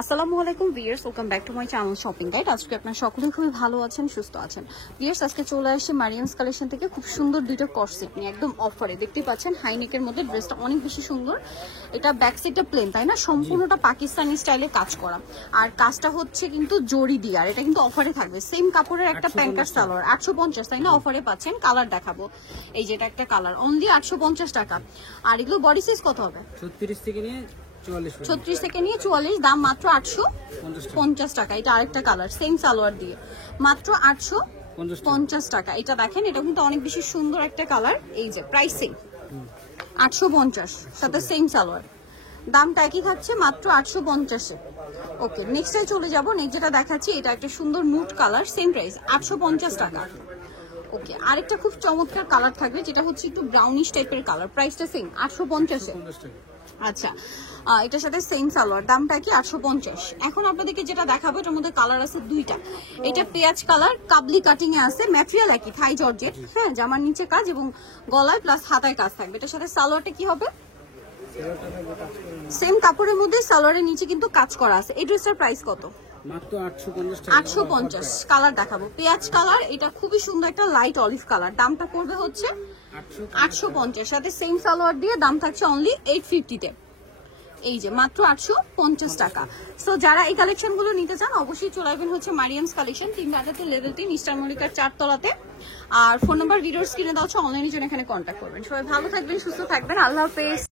আসসালামু আলাইকুম viewers, welcome back to my channel shopping guide. আজকে আপনারা সকলেই খুবই ভালো আছেন, সুস্থ আছেন। ভিউয়ার্স, আজকে চলে আসছে মারিয়ামস কালেকশন থেকে খুব সুন্দর দুটো কর্সেট নিয়ে একদম অফারে। দেখতে পাচ্ছেন হাইনেকের মধ্যে ড্রেসটা অনেক বেশি সুন্দর। এটা ব্যাক সাইডটা প্লেন, তাই না? সম্পূর্ণটা পাকিস্তানি স্টাইলে কাজ করা, আর কাজটা হচ্ছে কিন্তু জরি দিয়ে। আর এটা কিন্তু অফারে থাকবে। সেম কাপড়ের একটা প্যান্কার সালোয়ার 850, তাই না? অফারে পাচ্ছেন। কালার দেখাবো, এই যেটা একটা কালার, অনলি 850 টাকা। আর এগুলো বডি সাইজ কত হবে? 36 থেকে নিয়ে 44, দাম মাত্র 850 টাকা। এটা আরেকটা কালার, সেম সালোয়ার দিয়ে, মাত্র 850 টাকা। এটা দেখেন, এটা কিন্তু অনেক বেশি সুন্দর একটা কালার। এই যে প্রাইসিং 850, সাথে সেম সালোয়ার, দামটা একই থাকছে, মাত্র 850-এ। ওকে, নেক্সটে চলে যাবো। নেক্সট যেটা দেখাচ্ছি, এটা একটা সুন্দর নুট কালার, সেম প্রাইস 850 টাকা। ওকে, আরেকটা খুব চমৎকার কালার থাকবে, যেটা হচ্ছে একটু ব্রাউনিশ টাইপের কালার, প্রাইসটা সেম 850-এ। আচ্ছা, এটার সাথে সেম সালোয়ার, দামটা কি 850। এখন আপনাদেরকে যেটা দেখাবো, এটার মধ্যে কালার আছে দুইটা। এটা পেঁয়াজ কালার, কাবলি কাটিং এ আছে, ম্যাটেরিয়াল একই, থাই জর্জেট। হ্যাঁ, জামার নিচে কাজ এবং গলায় প্লাস হাতায় কাজ থাকবে। এটার সাথে সালোয়ারটা কি হবে? সেম কাপড়ের মধ্যে সালোয়ারের নিচে কিন্তু কাজ করা আছে। এই ড্রেসটার প্রাইস কত? মাত্র 850 টাকা। 850। কালার দেখাবো, পেঁয়াজ কালার, এটা খুবই সুন্দর একটা লাইট অলিভ কালার। দামটা পড়বে হচ্ছে 850, সাথে সেম সালোয়ার দিয়ে দাম থাকছে অনলি 850-তে। এই যে মাত্র 850 টাকা। সো যারা এই কালেকশন গুলো নিতে চান, অবশ্যই চলে আসবেন হচ্ছে মারিয়ামস কালেকশন, 3 লেভেল 3, ইস্টার মল্লিকার 4 তলাতে। আর ফোন নাম্বার ভিডিওর স্ক্রিনে দেওয়া হচ্ছে, অনলাইনের জন্য এখানে কন্ট্যাক্ট করবেন। সবাই ভালো থাকবেন, সুস্থ থাকবেন, আল্লাহ হাফেজ।